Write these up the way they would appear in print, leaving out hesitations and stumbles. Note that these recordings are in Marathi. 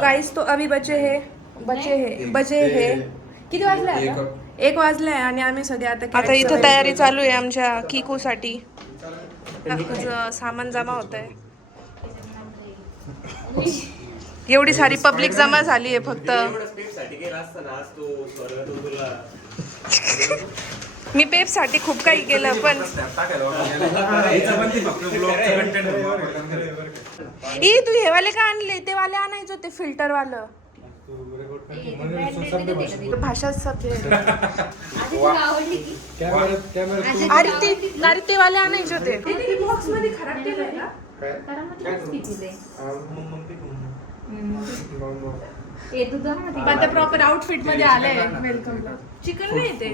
गाइस तो अभी बचे हे किती वाजले आता? 1 वाजलाय आणि आम्ही सगळे आता इथं तयारी चालू आहे आमच्या किकू साठी. सामान जमा होत आहे. एवढी सारी पब्लिक जमा झाली आहे फक्त. मी पेप साठी खूप काही केलं पण तू हे वाले का आणले? ते वाले आणायचे होते फिल्टर वालं. भाषा अरे ते वाले आणायचे होते. बॉक्स मध्ये खराब केलंय ना. आता प्रॉपर आउटफिट मध्ये आलंय वेलकमला. चिकन नाही ते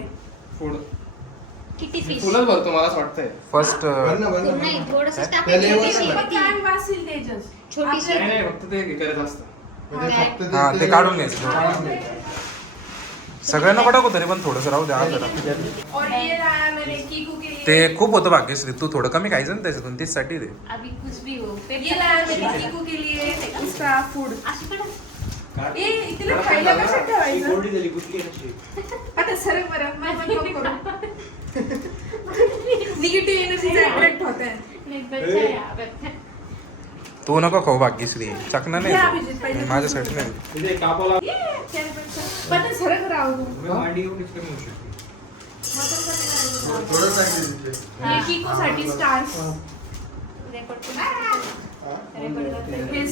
किती पीस फुलच भरतो मला असं वाटतंय. फर्स्ट नाही थोडंसं टाकायचं वासिल तेजस छोटीशी नाही फक्त ते करत असतं. हां ते काढून घ्यायचं. सगळ्यांना पटाको तरी पण थोडंसं राहू द्या. ते खूप होतं भाग्यश्री. तू थोडं कमी खायचं ना त्याच्यातून. तीच साठी दे अभी कुछ भी हो. किकू के लिए एक्स्ट्रा फूड इथलं खायला कसं ठेवायचं आता सर बरं निगेटिव्ह एनर्जी अट्रॅक्ट होत आहे. तू नको खाऊ भाग्यश्री. चकना नाही माझ्यासाठी नाही.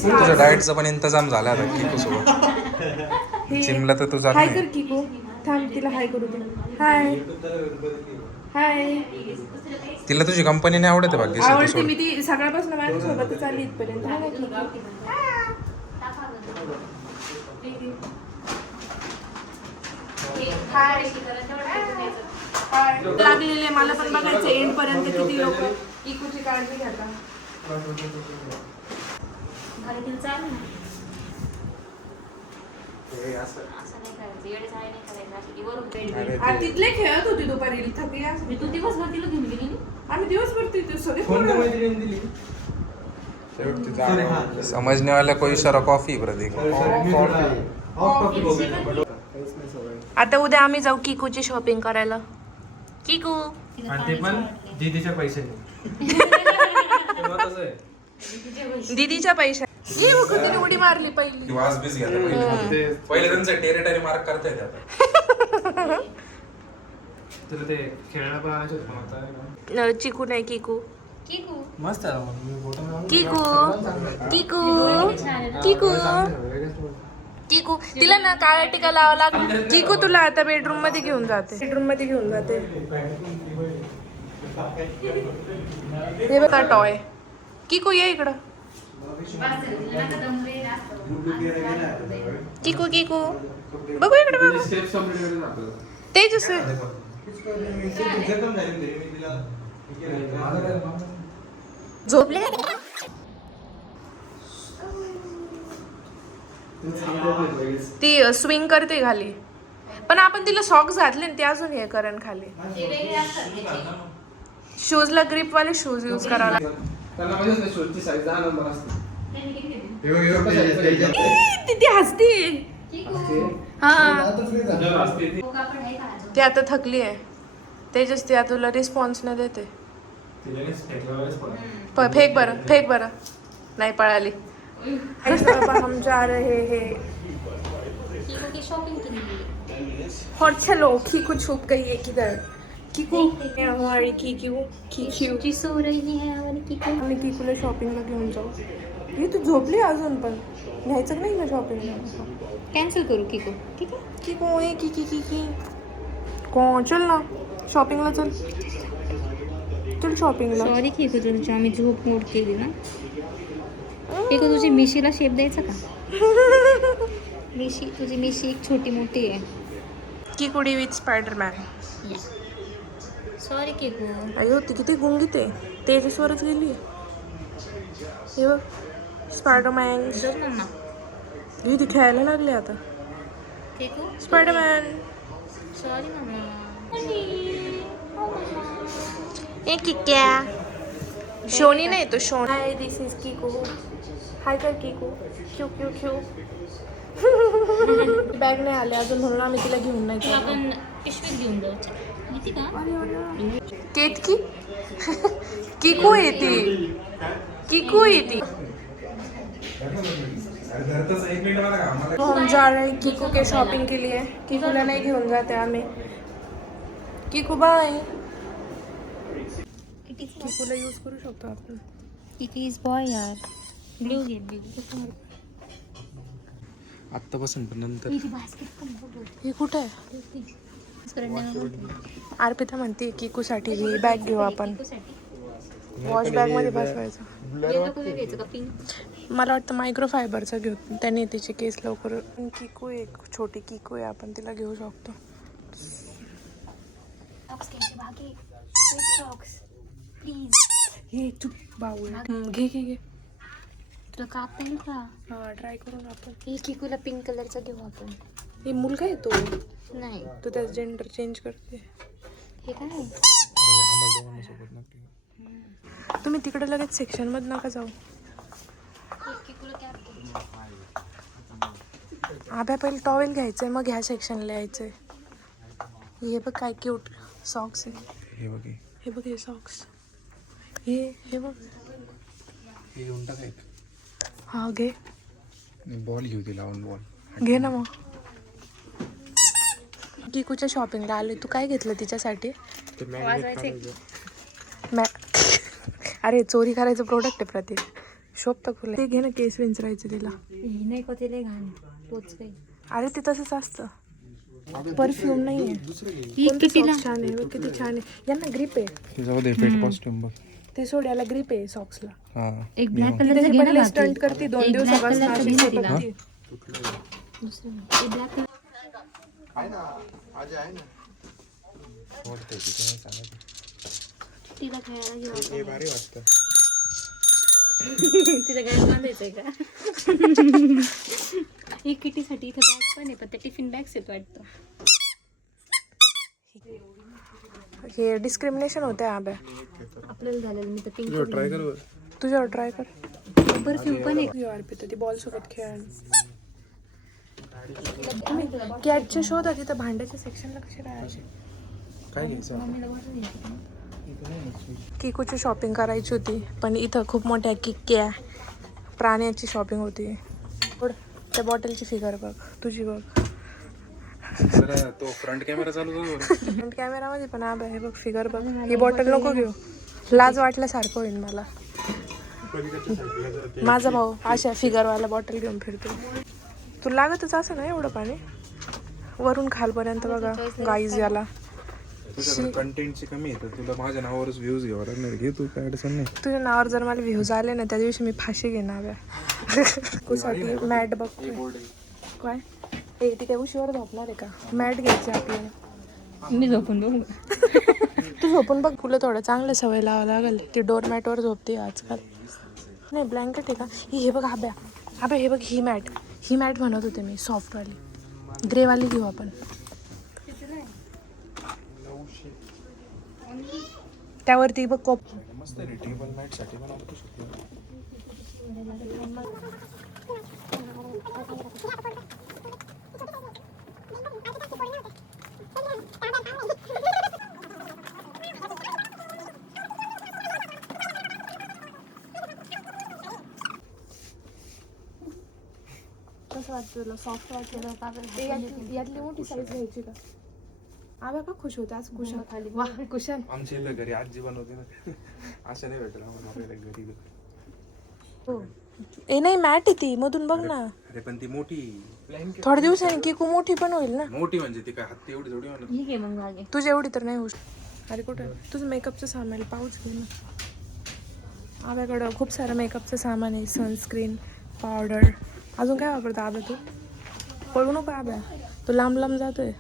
तुझ्या डाएटचा पण इंतजाम झाला आता किकू सोबत. जिमला तर तू जात नाही. हाय कर किकू. थांब तिला हाय करू दे. हाय हाय. तिला तुझी कंपनी नाही आवडते भाग्यश्री? आवडते. मी ती सगळ्यापासून माझ्या सोबतच आली इथपर्यंत. लागलेले मला पण बघायचं एंड पर्यंत किती लोक इकूची काळजी घेतात. तिथले खेळत होती दुपारी. थकली तू दिवसभर तिला घेऊन गेली. आम्ही दिवसभर तिथे सगळे समझने वाला कोई इशारा कॉफी प्रतीक. आता उद्या आम्ही जाऊ किकूची शॉपिंग करायला. किकू ते पण दीदीच्या पैशाने. दीदीच्या पैशाने. ये तिने उडी मारली पहिली. पहिले त्यांचं टेरिटरी मार्क करता येते आता. तुला ते खेळणं पण आणायचं होतं. चिकू नाही किकू. किकू मस्त किकू किकू किकू किकू. तिला ना काळा टिका लावा लागला. किकू तुला आता बेडरूम मध्ये घेऊन जाते. हे बघा टॉय. किकू ये इकडं. किकू किकू बघू इकडे बघू. तेजस झोपले. ती स्विंग करते खाली. पण आपण तिला सॉक्स घातले ते अजून हे करण खाली. शूजला ग्रिप वाले शूज यूज करावा ती हसते. हा ती आता थकली आहे. तेजस ती आता तुला रिस्पॉन्स नाही देते. फेक बरं नाही पळाली. हम जा रहे हैं और चलो. किकू छुप गई है किधर. किकू हमारी किकू सो रही है. हमारी किकू. आम्ही किकूला शॉपिंगला घेऊन जाऊ. ही तू झोपली अजून पण. न्यायचं नाही ना शॉपिंगला. कॅन्सल करू किकू. ठीक आहे किकू. ए की कोण चल ना शॉपिंगला. चल शॉपिंगला. सॉरी किकू तुमची आम्ही झोप मोड केली ना. किकू तुझी मिशीला शेप द्यायचा का? मिशी तुझी मिशी एक छोटी मोठी आहे. किकुडी विथ स्पायडरमॅन. सॉरी केकू. अरे होती किती गुंगीत आहे. तेजसवरच गेली. हे बघ स्पायडरमॅन. जर मम्मा ती खेळायला लागली आता. केकू स्पायडरमॅन. Sorry mamma. ए किक्या. शोनी नाही तो शोन. हाय दिस इज किकू. हाय कर किकू. क्यू क्यू क्यू. बॅग नाही आले अजून म्हणून आम्ही तिला घेऊन नाही तुला गेलो. आपण पिशवीत घेऊन जाऊ. किती का केतकी. किकू येते. किकू येते. हम जा रहे हैं किकू के शॉपिंग के लिए. किकूला नाही घेऊन जाते आम्ही. किकू बाय. किकूला यूज करू शकतो आपण. इट इज बॉय यार. ब्ल्यू घे ब्ल्यू. आत्तापासून पण नंतर. मेरी बास्केट पण बघ. हे कुठे आहे. अर्पिता म्हणते किकूसाठी ही बॅग घेऊ आपण. वॉश बॅग मध्ये बसवायचं. येलो कलर घ्यायचं का पिंक. मला वाटतं मायक्रोफायबरचं घेऊ. त्याने तिचे केस लवकर. किकू एक छोटी किकू आहे आपण तिला घेऊ शकतो. सॉक्स घ्यायचे भागे. Socks please. हे चुप बाऊल. घे घे घे. तुला कापता येईल का. हा ट्राय करू ना आपण. हे किकूला पिंक कलरचा घेऊ आपण. हे मुलगा येतो. नाही तू त्याचं जेंडर चेंज करते. हे काय तुम्ही तिकडे लगेच सेक्शन मध्ये नका जाऊ. किकूला कॅप. आभ्या पहिले टॉवेल घ्यायचंय मग ह्या सेक्शनला यायचंय. हे बघ काय क्यूट सॉक्स आहे. हे बघ हे सॉक्स. हे बघ. हे घेऊन टाकाय. हा घे. बॉल घेऊ दे लावून बॉल. घे ना मग. किकूच्या शॉपिंगला आले. तू काय घेतलं तिच्यासाठी. अरे चोरी करायचं प्रोडक्ट आहे प्रतीक. शोभतं फुलं. ते घे ना केस विंचरायचं तिला. नाही का ते लय घाण तोच काही. अरे ते तसंच असतं. परफ्यूम नाहीये. कोणते socks छान आहे बघ किती छान आहे. यांना ग्रिप आहे. ते जाऊ दे पेट कॉस्ट्यूम बघ. ते सोड याला ग्रिप आहे सॉक्सला. हा एक ब्लॅक कलरचा घे ना पहिले स्टंट करते 2 दिवसापासून अशी सतत. दुसरं एक ब्लॅक कलर. आहे ना आज आहे ना. वाटतं की काय सांगत. तिला खेळायला घेऊ. हे भारी वाटतं. तिला गॅस बांधायचंय का. ही किटीसाठी इथे बॅग पण आहे पण ते टिफिन बॅग्स आहेत वाटतं. हे डिस्क्रिमिनेशन होते आब्या. आपल्याला झालेलं मी तर पिंक ट्राय कर. तुझ्यावर ट्राय कर. परफ्यूम पण आहे. अर्पिता ती बॉल सोबत खेळ. कॅटच्या शोध तिथं भांड्याच्या सेक्शनला कशी राहायचे. काय घ्यायचं. किकूची शॉपिंग करायची होती पण इथं खूप मोठ्या किक्क्या प्राण्याची शॉपिंग होती. त्या बॉटलची फिगर बघ. तुझी बघ. तो फ्रंट कॅमेरा चालू करू. फ्रंट कॅमेरामध्ये पण आबा हे बघ फिगर बघ. ही बॉटल नको घेऊ. लाज वाटल्यासारखं होईल मला. माझा भाऊ अशा फिगरवाला बॉटल घेऊन फिरतो. तुला लागतच असं ना एवढं पाणी वरून खालपर्यंत. बघा गाईज याला तुझ्या कंटेंटची कमी आहे तर तुला माझ्या नावावरच व्ह्यूज घ्यावं लागणार. घे तू काय अडचण नाही. तुझ्या नावावर जर मला व्ह्यूज आले ना त्या दिवशी मी फाशी घेणार आहे. कुसाठी मॅट बघ काय. ती काय उशीवर झोपणार आहे का. मॅट घ्यायची आपल्याला. मी झोपून बघ. तू झोपून बघ. तुला थोडं चांगलं सवय लावावं लागेल. ती डोरमॅटवर झोपते आजकाल. नाही ब्लँकेट आहे का. हे बघ आब्या. आब्या हे बघ ही मॅट म्हणत होते मी सॉफ्टवाली. ग्रेवाली घेऊ आपण. त्यावरती बघ कॉप. मस्त आहे टेबल मॅट साठी पण वापरू शकतो. कसं वाटतं तुला. सॉफ्ट वाटतं का. यातली मोठी साईज घ्यायची का. आव्या का खुश होते आज. कुशन खाली. वा कुशन. आमच्या इथं घरी आजी बनवते ना. असं नाही भेटत आम्हाला घरी. ए नाही मॅट आहे ती मधून बघ ना. अरे पण ती मोठी थोड्या दिवसांनी किकू मोठी पण होईल ना. मोठी म्हणजे ती काय हात एवढी थोडी म्हणत. ठीक आहे मग मागे. तुझी एवढी तर नाही होऊ शकत. अरे कुठं तुझं मेकअपचं सामान पाऊच घे ना. आव्याकडं खूप सारं मेकअपचं सामान आहे. Sunscreen powder. अजून काय वापरतं आबा तू. पळू नको आब्या, तो लांब लांब जातोय.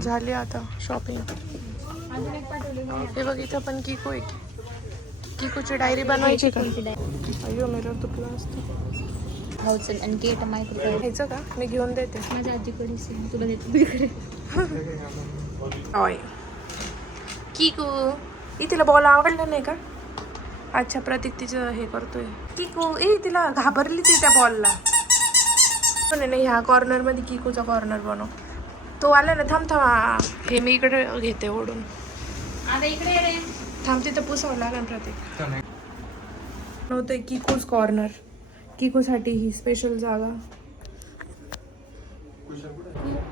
झाली आता शॉपिंग. हे बघ इथं पण किको आहे. किकोची डायरी बनवायची का? अय्यो मेरा तुटला असतो. हो चल आणि गेट माहिती घ्यायचं का? मी घेऊन देते. माझ्या आजीकडे सेम तुला देते तिकडे. होय किको, तिला बॉल आवडला नाही का? अच्छा प्रतीक तिचं हे करतोय. किको तिला घाबरली ती त्या बॉलला. पण नाही ह्या कॉर्नर मध्ये किकोचा कॉर्नर बनव. तो आला ना, थांब थांब, हे मी इकडे घेते ओढून. आता इकडे ये रे. थांब तिथं पुसावं लागेल प्रतीक. नव्हतं किकोज कॉर्नर. किकोसाठी ही स्पेशल जागा.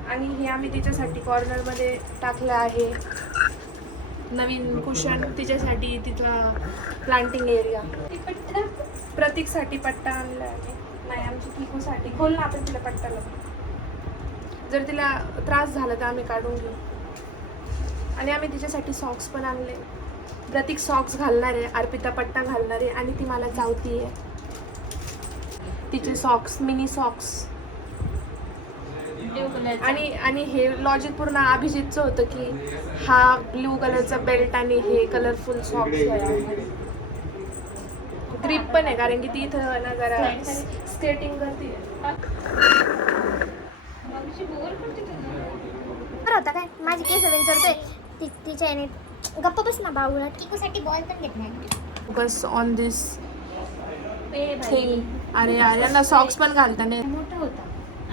आणि हे आम्ही तिच्यासाठी कॉर्नरमध्ये टाकलं आहे. नवीन कुशन तिच्यासाठी, तिचा प्लांटिंग एरिया. प्रतीकसाठी पट्टा आणला आहे. नाही आमची किकोसाठी. खोल ना, आपण तिला पट्टा लावू. जर तिला त्रास झाला तर आम्ही काढून घेऊ. आणि आम्ही तिच्यासाठी सॉक्स पण आणले. प्रतीक सॉक्स घालणार आहे, अर्पिता पट्टा घालणार आहे आणि ती मला चावती आहे. तिचे सॉक्स, मिनी सॉक्स. आणि हे लॉजिक पूर्ण अभिजितचं होतं की हा ब्ल्यू कलरचा बेल्ट आणि हे कलरफुल सॉक्स. ग्रिप पण आहे कारण की ती इथं ना जरा स्केटिंग करते. होता काय माझी केस विचारतोय तिच्या याने. गप्प बस ना बावळा. किकोसाठी बॉल पण घेत नाही. बस ऑन दिस थिंग. अरे यांना सॉक्स पण घालता नाही. मोठा होता,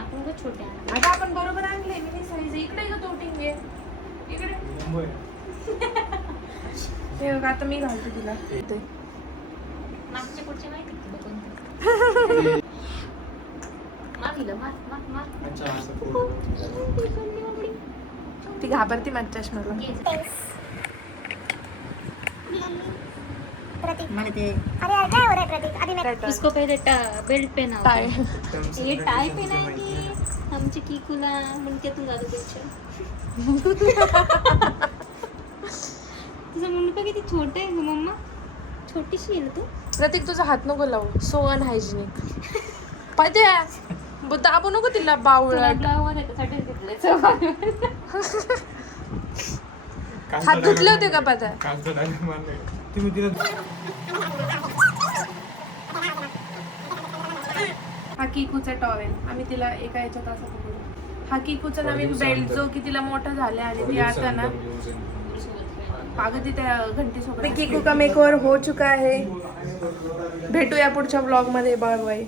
आपण का छोटे आणले. आता आपण बरोबर आणले. मिनी साईज इकडे का तोटिंग आहे इकडे. हे बघ आता मी घालते तिला. मागच्या पुढचे माहिती तुला कोणते. मार तिला, मार मार मार. ती घाबरती माझ्या चष्म्याला. प्रतीक मला ते अरे यार काय हो रहा है प्रतीक. अभी मैं इसको पहले बेल्ट पहना होता टाय. है. ये टाय पहनाएंगे आमची किकूला मुंडक्यातून जातो त्याच्या. तुझा मुंडका किती छोटा आहे ग मम्मा. छोटीशी आहे ना तू. प्रतीक तुझा हात नको लावू. So unhygienic. पाहिजे दाबू नको तिला बावळा. ब्लाऊज त्याच्यासाठी घेतलं. हात धुतले होते का पाता? तुम्ही तिला हा किकूचा टॉवेल आम्ही तिला एका याच्यात असं पकडू. हा किकूचा नवीन बेल्ट जो की तिला मोठा झाला आणि ती आता ना पागती त्या घंटीसोबत. किकू का मेकओव्हर हो चुका है. भेटूया पुढच्या ब्लॉग मध्ये. Bye bye.